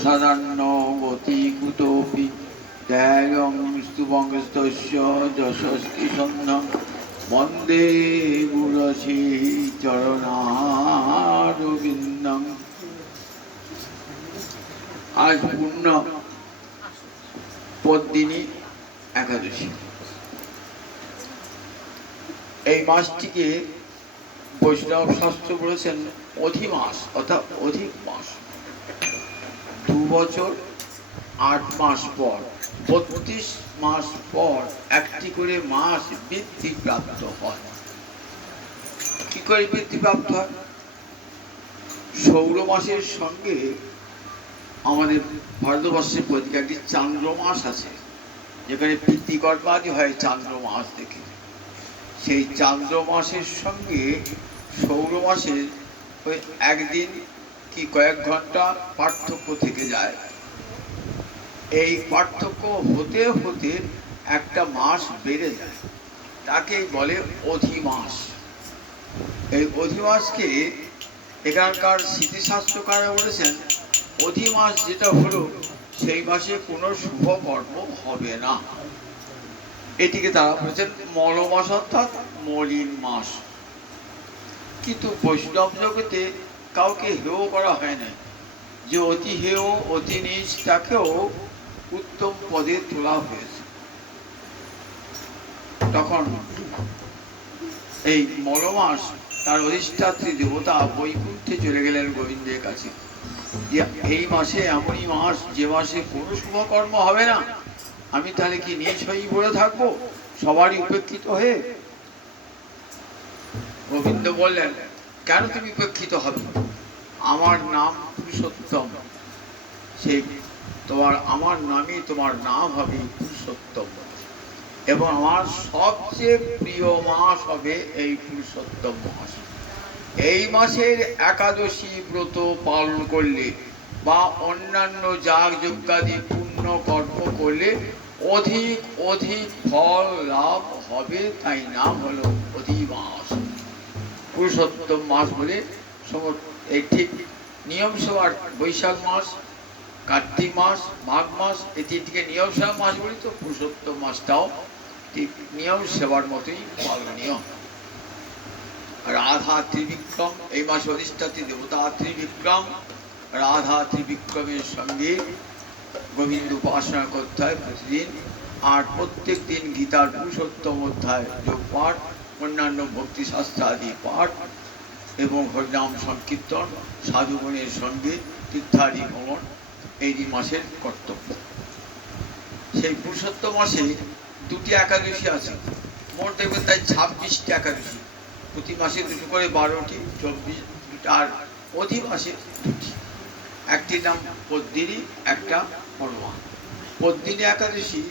প্রসাদান্ন গতি কুতোপি ত্যাগং স্তবংস্তস্য যশস্তি সন্ধং বন্দে গুরুশ্রী চরণারবিন্দং। আজ পূর্ণ পদ্মিনী একাদশী। এই মাসটিকে বৈষ্ণব শাস্ত্র বলেছেন অধিমাস অর্থাৎ অধিক মাস। 2 বছর 8 মাস পর 32 মাস পর একটি করে মাস বৃদ্ধি প্রাপ্ত হয়। কি করে বৃদ্ধি প্রাপ্ত হয়? সৌর মাসের সঙ্গে আমাদের ভারতবর্ষের প্রতীক একটি চান্দ্র মাস আছে, যেখানে পিতৃকর্মাদি হয় চান্দ্র মাস দেখে। সেই চান্দ্র মাসের সঙ্গে সৌর মাসের ওই একদিন কি কয়েক ঘন্টা পার্থক্য থেকে যায়। এই পার্থক্য হতে হতে একটা মাস বেড়ে যায়, তাকে বলে অধিমাস। এই অধিমাসকে এখানকার স্মৃতিশাস্ত্রকারা বলেছেন অধিমাস যেটা হলো সেই মাসে কোনো শুভ কর্ম হবে না। এটিকে তারা বলেছেন মলমাস অর্থাৎ মলিন মাস। কিন্তু বৈষ্ণব জগতে কাউকে হেয় করা হয় না, যে অতি হেয় অতি নীচ তাকেও উত্তম পদে তোলা হয়েছে। তখন এই মলমাস তার অধিষ্ঠাত্রী দেবতা বৈকুণ্ঠে চলে গেলেন গোবিন্দের কাছে, যে এই মাসে এমনই মাস যে মাসে কোনো শুভকর্ম হবে না, আমি তাহলে কি নীচ হয়েই বলে থাকবো সবারই উপেক্ষিত হয়ে? গোবিন্দ বললেন, কেন তুমি উপেক্ষিত হবে? আমার নাম পুরুষোত্তম, সেই আমার নামে তোমার নাম হবে পুরুষোত্তম, এবং আমার সবচেয়ে প্রিয় মাস হবে এই পুরুষোত্তম মাস। এই মাসের একাদশী ব্রত পালন করলে বা অন্যান্য যাগ যজ্ঞাদি পুণ্য কর্ম করলে অধিক অধিক ফল লাভ হবে, তাই নাম হলো অধিমাস। পুরুষোত্তম মাস বলে এই ঠিক নিয়ম সভার বৈশাখ মাস, কার্তিক মাস, মাঘ মাস, এই তিনটিকে নিয়ম সেবা মাস বলি, তো পুরুষোত্তম মাসটাও ঠিক নিয়ম সেবার মতোই পালনীয়। রাধা ত্রিবিক্রম, এই মাসে অধিষ্ঠাত্রী দেবতা ত্রিবিক্রম। রাধা ত্রিবিক্রমের সঙ্গে গোবিন্দ উপাসনা করতে হয় প্রতিদিন। আর প্রত্যেক দিন গীতার পুরুষোত্তম অধ্যায় যোগ পাঠ, অন্যান্য ভক্তি শাস্ত্র আদি পাঠ এবং হরিনাম সংকীর্তন, সাধুগণের সঙ্গে তীর্থাদি ভ্রমণ এই মাসের কর্তব্য। সেই পুরুষোত্তম মাসে 2টি একাদশী আছে, মোট দেখবেন তাই 26টি একাদশী। প্রতি মাসে 2 করে 12টি, 24, আর অধিমাসে 2টি। একটির নাম পদ্মিনী, একটা পরমা। পদ্মিনী একাদশী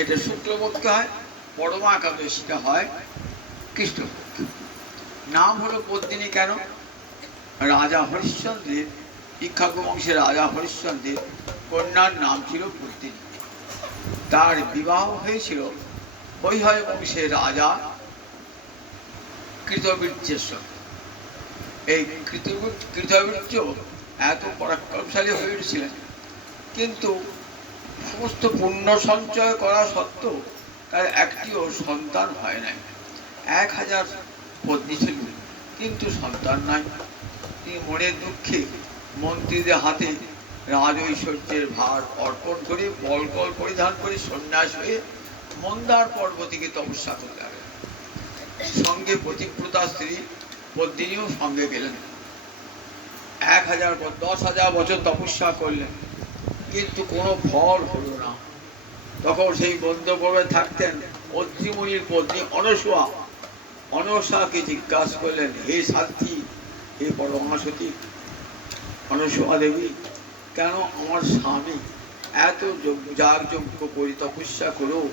এটা শুক্লপক্ষে হয়, পরমা একাদশীটা হয় কৃষ্ণপক্ষে। নাম হলো পদ্মিনী কেন? রাজা হরিশ্চন্দ্রের, ইক্ষ্বাকু বংশের রাজা হরিশ্চন্দ্রের কন্যার নাম ছিল পদ্মিনী। তার বিবাহ হয়েছিল হৈহয় বংশের রাজা কৃতবীর্যের সঙ্গে। এই কৃতবীর্য এত পরাক্রমশালী হয়ে উঠেছিলেন, কিন্তু সমস্ত পুণ্য সঞ্চয় করা সত্ত্বেও তার একটিও সন্তান হয় নাই। 1000 পত্নী ছিল, কিন্তু সন্তান নাই। তিনি মনের দুঃখে মন্ত্রীদের হাতে রাজ ঐশ্বর্যের ভার অর্পণ করে বলকল পরিধান করে সন্ন্যাস হয়ে মন্দার পর্বতীকে তপস্যা করে গেলেন। সঙ্গে পতিব্রতা স্ত্রী পদ্মিনীও সঙ্গে গেলেন। 10,000 বছর তপস্যা করলেন, কিন্তু কোনো ফল হলো না। তখন সেই বন্ধুভাবে থাকতেন অত্রিমুনির পত্নী অনসূয়া। অনসূয়াকে জিজ্ঞাসা করলেন, হে সাধ্বী, হে পরমাসতী অনসূয়া দেবী, কেন আমার স্বামী এত যাগ যজ্ঞ করে তপস্যা করেও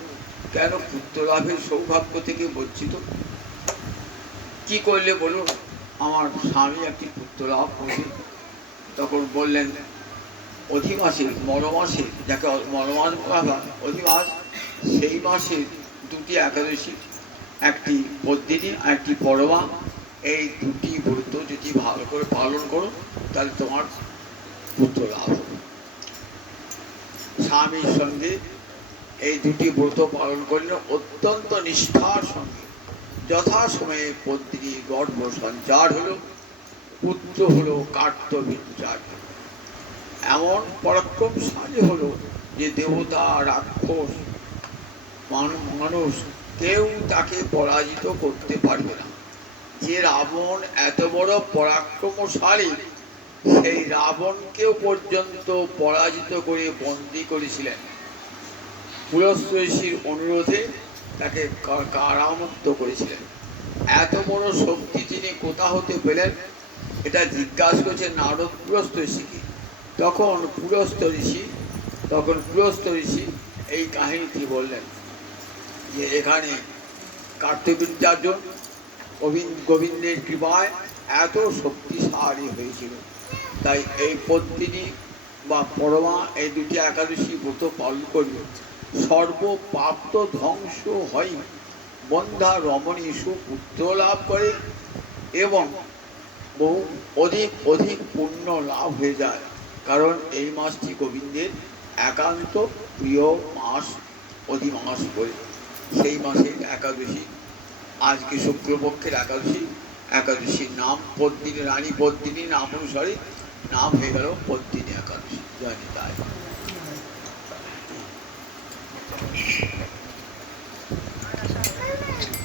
কেন পুত্র লাভের সৌভাগ্য থেকে বঞ্চিত? কি করলে বলুন, আমার স্বামী একটি পুত্র লাভ করবে? তখন বললেন, অধিমাসে মলমাসে, যাকে মলমাস বলা হয় অধিমাস, সেই মাসে 2টি একাদশী, একটি পদ্মিনী আর একটি পরমা। এই 2টি ব্রত যদি ভালো করে পালন করো তাহলে তোমার পুত্র লাভ হবে। স্বামীর সঙ্গে এই দুটি ব্রত পালন করলেন অত্যন্ত নিষ্ঠার সঙ্গে। যথাসময়ে পত্নীর গর্ভ সঞ্চার হলো, পুত্র হলো কার্তবীর্যার্য। এমন পরাক্রমশালী হলো যে দেবতা, রাক্ষস, মানুষ কেউ তাকে পরাজিত করতে পারবে না। যে রাবণ এত বড় পরাক্রমশালী, সেই রাবণকেও পর্যন্ত পরাজিত করে বন্দী করেছিলেন। পুলস্ত্য ঋষির অনুরোধে তাকে কারামুক্ত করেছিলেন। এত বড় শক্তি তিনি কোথা হতে পেলেন, এটা জিজ্ঞাসা করেছেন নারদ পুলস্ত্য ঋষিকে। তখন পুলস্ত্য ঋষি এই কাহিনীটি বললেন যে এখানে কার্তবীর্যার্য গোবিন্দের কৃপায় এত শক্তিশালী হয়েছিল। তাই এই পত্নী বা পরমা এই দুটি একাদশী ব্রত পালন করবে, সর্বপাপ ধ্বংস হয়, বন্ধা রমণী সুপুত্র লাভ করে এবং বহু অধিক পুণ্য লাভ হয়ে যায়। কারণ এই মাসটি গোবিন্দের একান্ত প্রিয় মাস, অধিমাস বলে। সেই মাসের একাদশী আজকে শুক্লপক্ষের একাদশীর নাম পদ্মিনী, রানী পদ্মিনী নাম অনুসারে নাম হয়ে গেল পদ্মিনী একাদশী। জানি তাই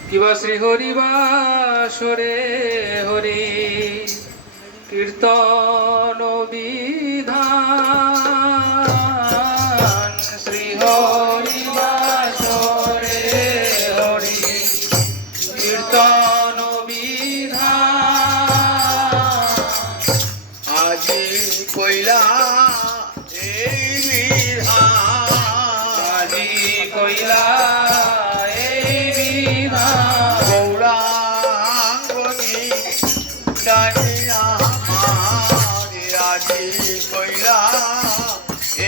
কিবা শ্রী হরিবাসরে হরি কীর্তন বিধান, শ্রী হরিবাসরে হরি কীর্তন বিধান। আজি কইলা এই বিধান, আজি কইলা এই বিধান, গৌরাঙ্গনী জানিয়া মারে। আজি কইলা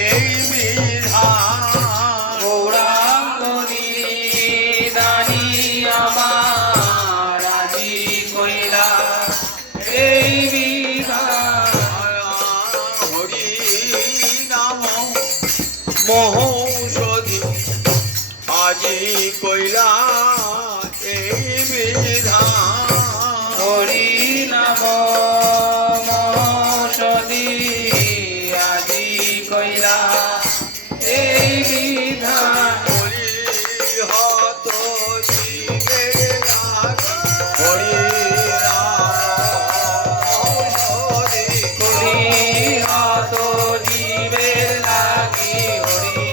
এই বিধান, গৌরাঙ্গনী দানি আমার, আজি কইলা এই বিধান। হরি নাম মহৌষধি, আজি কইলা এই বিধান। হরি নাম মহৌষধি, আজি কইলা এই বিধান। হরি হত জীবের লাগি, হরি হরি হরি হাত জীবের লাগি, হরি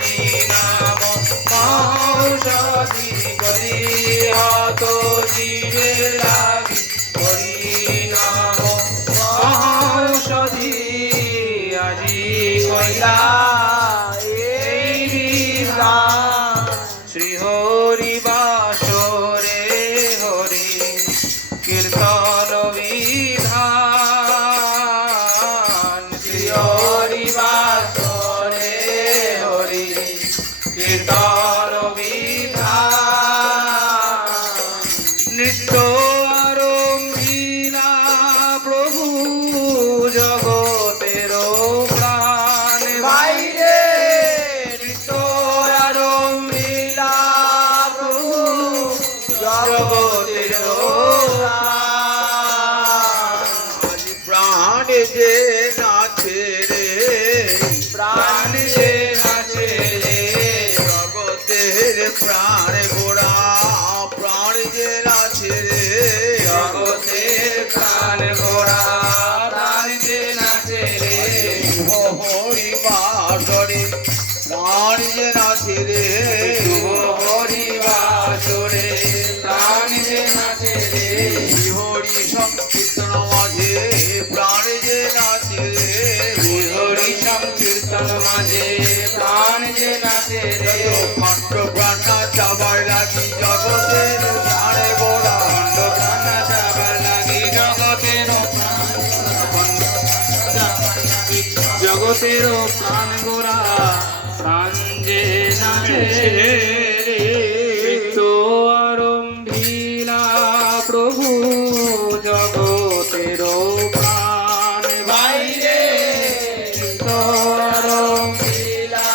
নাম মহৌষধি। হরি হাত জীবের লাগি, হরি নাম মহৌষধি, আজি কইলা এই বিধান। শ্রী হরি বাসরে হরি কীর্তন বিধান, শ্রী হরি বাসরে হরি কীর্তন বিধান। নৃত্য আরম্ভিলা প্রভু জগতের প্রাণ বাইরে, নৃত্য আরম্ভিলা প্রভু জগতের প্রাণ। আজ প্রাণ যে নাচে রে, প্রাণ যে নাচে রে, জগতের প্রাণ গোড়া, প্রাণ যে নাচে রে, জগতের প্রাণ গোড়া, প্রাণ যে নাচে রে। হরি বাসরে প্রাণ যে নাচে রে, হরি বাসরে প্রাণ যে নাচে রে। হরি সংকীর্তন মাঝে প্রাণ যে নাচে রে, হরি সংকীর্তন মাঝে প্রাণ যে নাচে রে। খণ্ড প্রাণ চাবার লাগি জগতের প্রাণ গোড়া, খণ্ড প্রাণ যাবার লাগি জগতের জগতের প্রাণ গোড়া, প্রাণ যে নাচে রে। তো আরম্ভিলা প্রভু জগতের প্রাণ বাইরে, তো আরম্ভিলা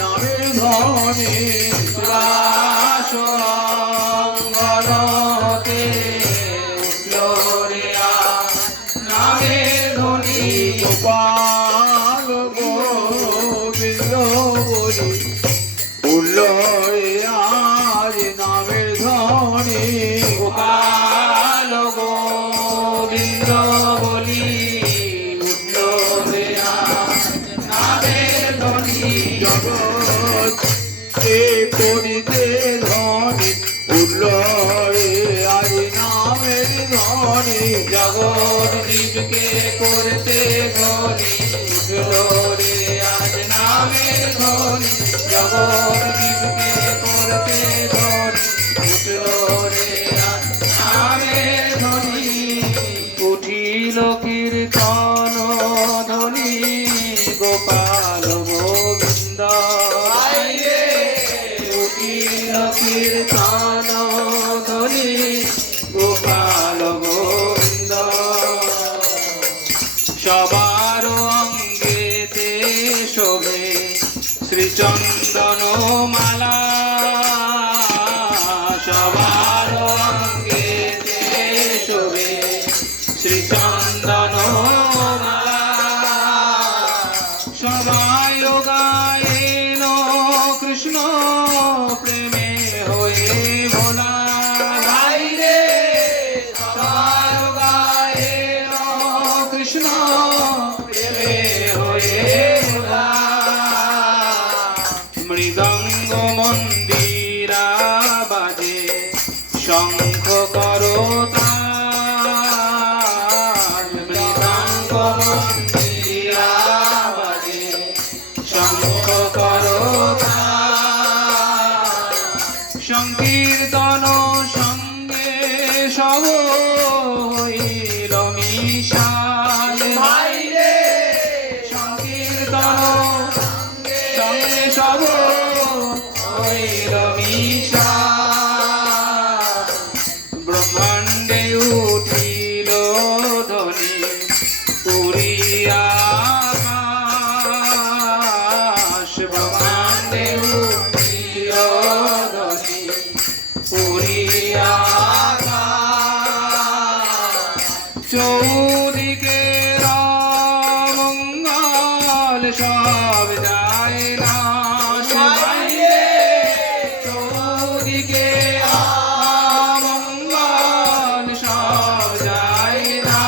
নামের ধ্বনি বাসঙ্গলতে উঠলো রে আজ নামের ধ্বনি গোপাল গোবিন্দ বলি উল্লয়ে আজ নামের ধ্বনি গোপাল গোবিন্দ বলি উঠলো রে আজ নামের ধ্বনি জগৎ এ করিতে ধ্বনি উল্লয়ে আজ নামের ধ্বনি জগৎ জীবকে করতে ধ্বনি উঠলো রে আজ নামের ধ্বনি জগৎ জীবকে করতে ধ্বনি উঠলো রে আজ নামের ধ্বনি উঠিল কীর্তন ধ্বনি গোপাল গোবিন্দ উঠিল কীর্তন ধ্বনি গোপাল গোবিন্দ সবার অঙ্গেতে শোভে শ্রীচন্দন মালা সবার অঙ্গেতে শোভে শ্রীচন্দন মালা সবাই গায়েন কৃষ্ণ প্রেমে হয়ে ভোলা ভাই রে সবাই গায়েন কৃষ্ণ প্রেমে হয়ে ভোলা মৃদঙ্গ মন্দিরা বাজে শঙ্খ করতাল মৃদঙ্গ মন্দিরা বাজে শঙ্খ করতাল সংকীর্তন সঙ্গে সব হইল মিশাল ভাই রে সংকীর্তন সঙ্গে সব হইল মিশাল ব্রহ্মাণ্ডে উঠিল ধ্বনি পুরিয়া আকাশ ব্রহ্মাণ্ডে উঠিল ধ্বনি পুরিয়া আকাশ চৌদিকে মঙ্গল সব যায় না চৌদিকে মঙ্গল সব যায় না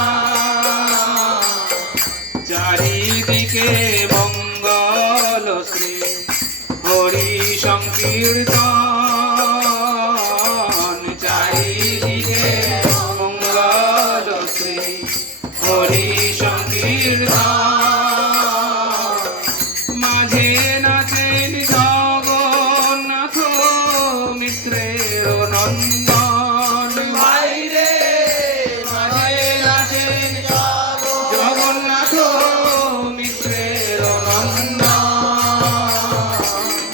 চারিদিকে মঙ্গল শ্রী হরি সংকীর্তন চারিদিকে মঙ্গল শ্রী হরি সংকীর্তন মাঝে নাচেন জগন্নাথ মিত্রের নন্দন ভাই রে মাঝে নাচেন জগন্নাথ মিত্রের নন্দন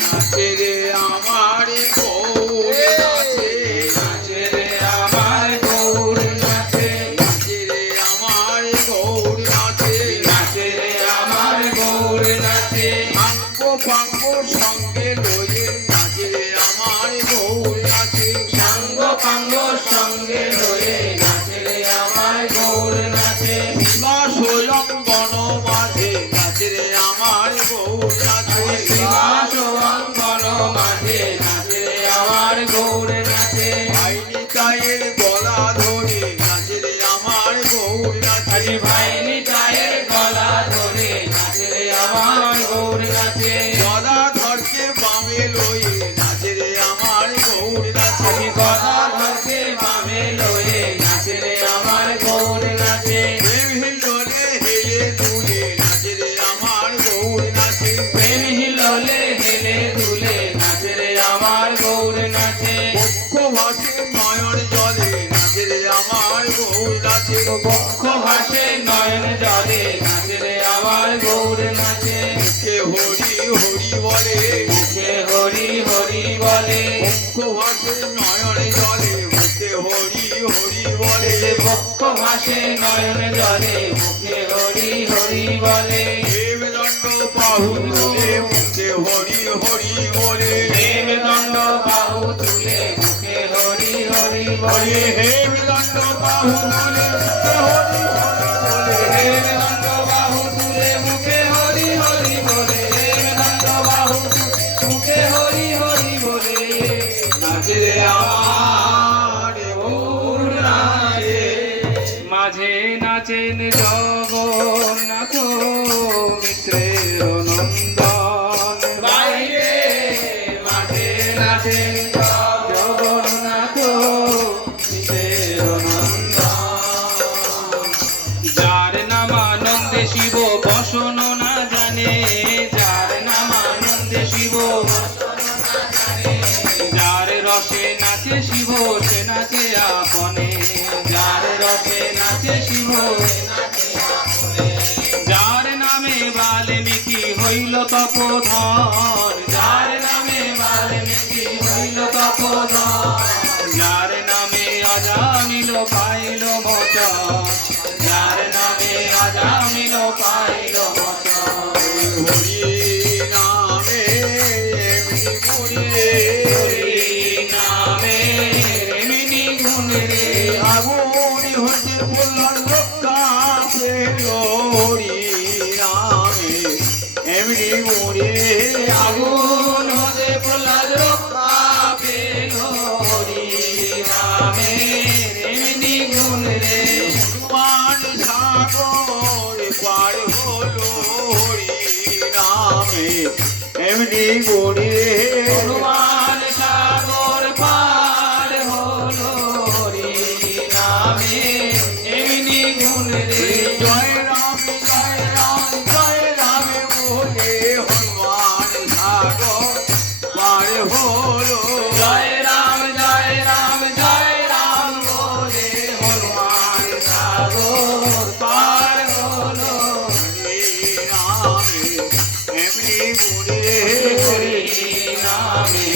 নাচে রে আমার গৌর নাচে, নাচে রে আমার গৌর নাচে নাচে রে আমার গৌর নাচে, নাচে রে আমার গৌর নাচে পাঙ্গ পাঙ্গ সঙ্গে লয়ে নাচে রে আমার গৌর নাচে, সাঙ্গ পাঙ্গ সঙ্গে লয়ে নাচে রে আমার গৌর নাচে শিবা স্বয়ং বন মাঝে নাচে রে আমার গৌর নাচে, শ্রীবাস অঙ্গন মাঝে নাচে রে আমার গৌর নাচে ভাইনি তায়ের গলা ধরে নাচে রে আমার গৌর নাচে, আজ ভাই নিতায়ের গলা ধরে নাচে রে আমার গৌর নাচে গদাধরকে বামে লয়ে নাচে রে আমার গৌর নাচে, আমি গদা ধরকে বামে লয়ে নাচে রে আমার গৌর নাচে প্রেম হিল্লোলে হেলে দুলে নাচে রে আমার গৌর নাচে, প্রেম হিলোলে হেলে দুলে নাচে রে আমার গৌর নাচে বক্ষ ভাসে নয়ন জলে নাচে রে আমার গৌর নাচে, বক্ষ ভাসে নয়ন জলে নাচে রে আমার গৌর নাচে মুখে হরি হরি বলে, মুখে হরি হরি বলে বক্ষ ভাসে নয়ন জলে মুখে হরি হরি বলে, বক্ষ ভাসে নয়ন জলে মুখে হরি হরি বলে দেবদণ্ড বাহু তুলে মুখে হরি হরি বলে হেমদণ্ড বাহু তুলে মুখে হরি হরি বলে হে বিদণ্ড বাহু তুলে মুখে হরি হরি বলে হেমদণ্ড বাহু তুলে মুখে হরি হরি বলে হেমদণ্ড বাহু মুখে হরি হরি বলে নাচে রে আমার গৌর নাচে মাঝে নাচেন জগন্নাথ মিত্রের নন্দন বাইরে মাঝে নাচেন জগন্নাথ মিত্রের নন্দন যার নাম আনন্দে শিব বসন না জানে যার নাম আনন্দে শিব যার রসে নাচে শিব সে নাচে আপনে যার রসে নাচে শিব যার নামে বাল্মীকি হইল তপোধন যার নামে বাল্মীকি হইল তপোধন যার নামে অজামিল পাইল মোচন যার নামে অজামিল পাইল মোচন হরি নামে এমনি করি রে হরি নামে এমনি গুণ রে আগুনি হতে বললাম রক্ষা পেল হরি নামে এমনি করি রে আগুন হতে প্রহ্লাদ রক্ষা পেল হরি নামে এমনি গুণ রে মান সাগর পার হলো হরি নামে এমনি করি রে হনুমান সাগর পার হলো হরি নামে এমনি গুণ রে জয় রাম বলে হনুমান সাগর পার হলো জয় রাম জয় রাম জয় রাম বলে হনুমান সাগর পার হলো নামে এমনি করে হরি নামে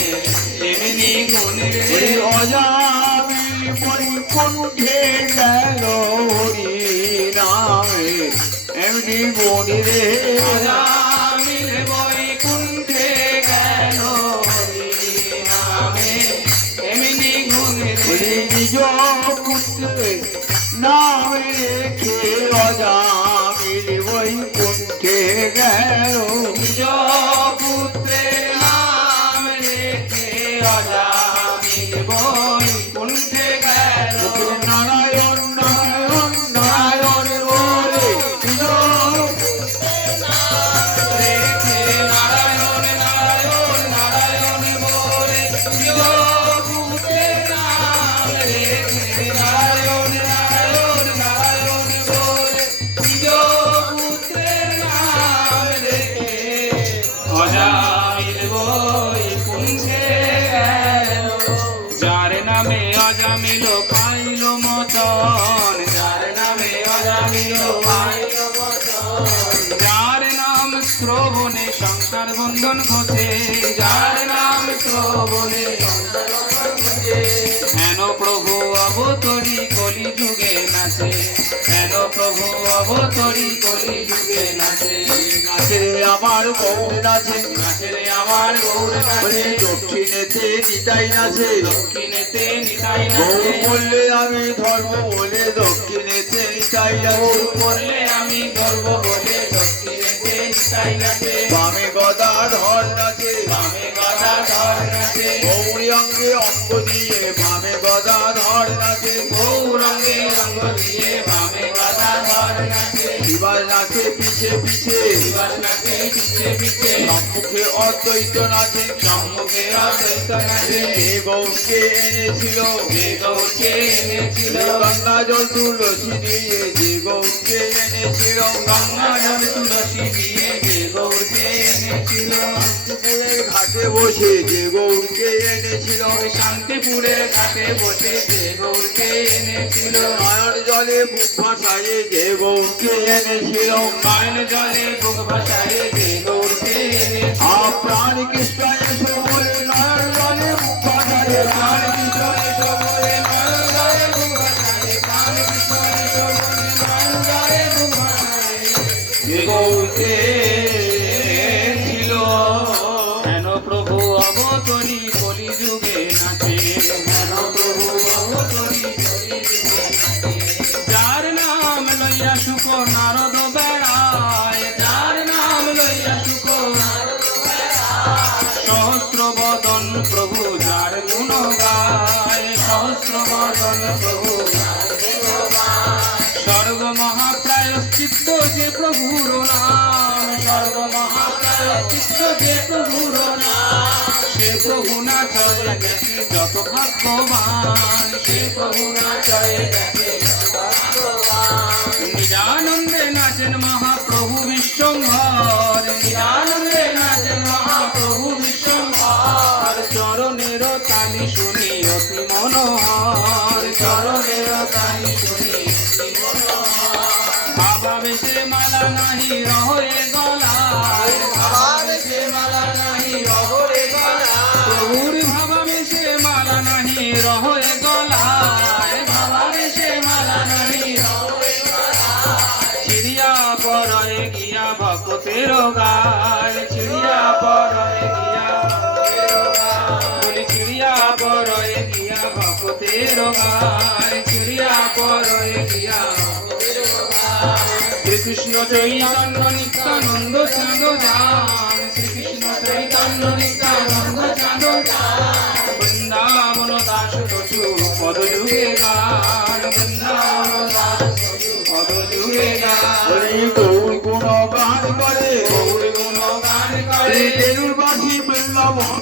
এমনি গুণ রে অজামিল বৈকুণ্ঠে গেল হরি নামে এমনি মনি রে অজামিল বৈকুণ্ঠে গেল হরি নামে এমনি গুণ রে নিজ পুত্রে নামে রেখে অজামিল বৈকুণ্ঠে গেল নিজ পুত্রের নাম রেখে অজামিল বৈকুণ্ঠে গেল নারায়ণ নারায়ণ নারায়ণ বলে নিজ রেখে নারায়ণ নারায়ণ নারায়ণ বলে নিজ পুত্রের নাম রেখে নারায়ণ নারায়ণ নারায়ণ বলে নিজ পুত্রের নাম রেখে অজামিল বৈকুণ্ঠে গেল যার নামে অজামিল পাইল মোচন যার নামে অজামিল পাইল মোচন যার নাম শ্রবণে সংসার বন্ধন ঘটে যার নাম শ্রবণে হেন প্রভু অবতরী কলি যুগে নাচে হেন প্রভু অবতরী কলি যুগে নাচে নাচে রে আমার গৌর নাচে নাচে রে আমার গৌর বলে নাচে দক্ষিণেতে নিতাই নাচে দক্ষিণেতে নিতাই গৌর নাচে বললে আমি ধর্ম বলে দক্ষিণেতে নিতাই গৌর নাচে করলে আমি গর্ব বলে দক্ষিণেতে নিতাই নাচে বামে গদা ধর নাচে বামে গদা ধর নাচে গৌরী অঙ্গে অঙ্গ দিয়ে বামে গদা ধর নাচে গৌরঙ্গে অঙ্গ দিয়ে বামে গদা ধর নাচে শিবাস নাচে পিছে পিছে শিবাস নাচে পিছে পিছে সম্মুখে অদ্বৈত নাচে সম্মুখে অদ্বৈত নাচে যে গৌরকে এনেছিল যে গৌরকে এনেছিল গঙ্গা জল তুলসী দিয়ে যে গৌরকে এনেছিল গঙ্গা জল তুলসী দিয়ে যে গৌরকে এনেছিল শান্তিপুরের ঘাটে বসে যে গৌরকে এনেছিল শান্তিপুরের ঘাটে বসে যে গৌরকে এনেছিল নয়ন জলে মুখ ভাসায়ে যে গৌরকে এনেছিল নয়ন জলে বুক ভাসায় যে গৌরকে এনেছিল প্রাণ কৃষ্ণ এসো বলে নয়ন জলে মুখ ভাসায়ে প্রাণ কৃষ্ণ এসো বলে নয়ন জলে বুক ভাসায় প্রাণ কৃষ্ণ এসো বলে নয়ন জলে বুক ভাসায় যে গৌরকে সহস্র বদন প্রভু যার গুণ গায়, সহস্র বদন প্রভু যার গুণ গায়। স্বর্গ মহাপ্রায়শ্চিত্ত যে প্রভুর নাম, স্বর্গ মহাপ্রায়শ্চিত্ত যে প্রভুর নাম, সে প্রভু না চলে গেছে যত ভাগ্যবান, সে প্রভু না চলে গেছে যত ভাগ্যবান। নিজানন্দে নাচেন মহাপ্রভু বিশ্বম্ভর, নিজানন্দে নাচেন মহাপ্রভু বিশ্বম্ভর। চরণের তালি শুনি অতি মনোহর, চরণের তালি শুনি অতি মনোহর। বাবা বেশে মালা নাহি রহে গলায়, বাবা বেশে মালা নাহি রহে গলায়। প্রভুর ভাবা বেশে মালা নাহি রহে গলায়, ভাবা বেশে মালা নাহি রহে গলায়। চিড়িয়া পরয়ে গিয়া ভক্তের গায়, চিড়িয়া পরয়ে গিয়া ভক্তের গায়। বলি চিড়িয়া পরয়ে গিয়া ভক্তের গায়, চিড়িয়া পরয়ে গিয়া ভক্তের গায়। শ্রীকৃষ্ণ চৈতন্য নিত্যানন্দ চাঁদ যান, শ্রীকৃষ্ণ চৈতন্য নিত্যানন্দ চাঁদ যান। বৃন্দাবন দাস কছু পদ যুগে গান, বৃন্দাবন দাস কছু পদ যুগে গান। গৌর গুণ গান করে, গৌর গুণ গান করে, বেলুরবাসী বৃন্দাবন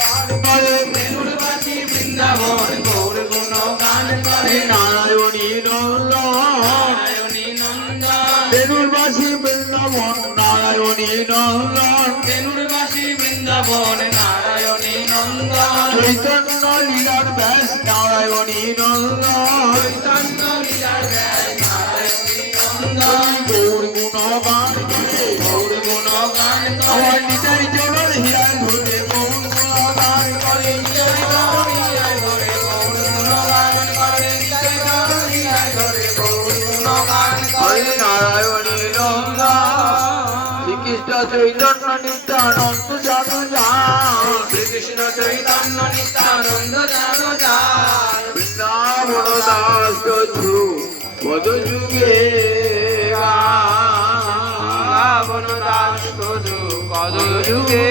গান করে, বেলুড়বাসী বৃন্দাবন গৌর গুণ গান করে। নারায়ণী নন্দন নারায়ণী নন্দন, বেলুরবাসী বৃন্দাবন নারায়ণী নন্দন, বেলুড়বাসী বৃন্দাবন নারায়ণী নন্দন। চৈতন্য লীলার ব্যাস নারায়ণী নন্দন, চৈতন্য লীলার ব্যাস নারায়ণী নন্দন। গৌর গুণ গান করে, গৌর গুণ গান করে, আমার নিতাই জগৎ হীরায় ধরে গৌর গুণ গান করে, নিতাই গৌর হীরায় ধরে গৌর গুণ গান করে, নিতাই গৌর হীরায় ধরে গৌর গুণ গান করে। নারায়ণী নন্দন শ্রীকৃষ্ণ চৈতন্য নিত্যানন্দ সাধু যান, শ্রীকৃষ্ণ চৈতন্য নিত্যানন্দ যান যান। বৃন্দাবন দাস কছু পদ যুগে বৃন্দাবন দাস কছু পদ যুগে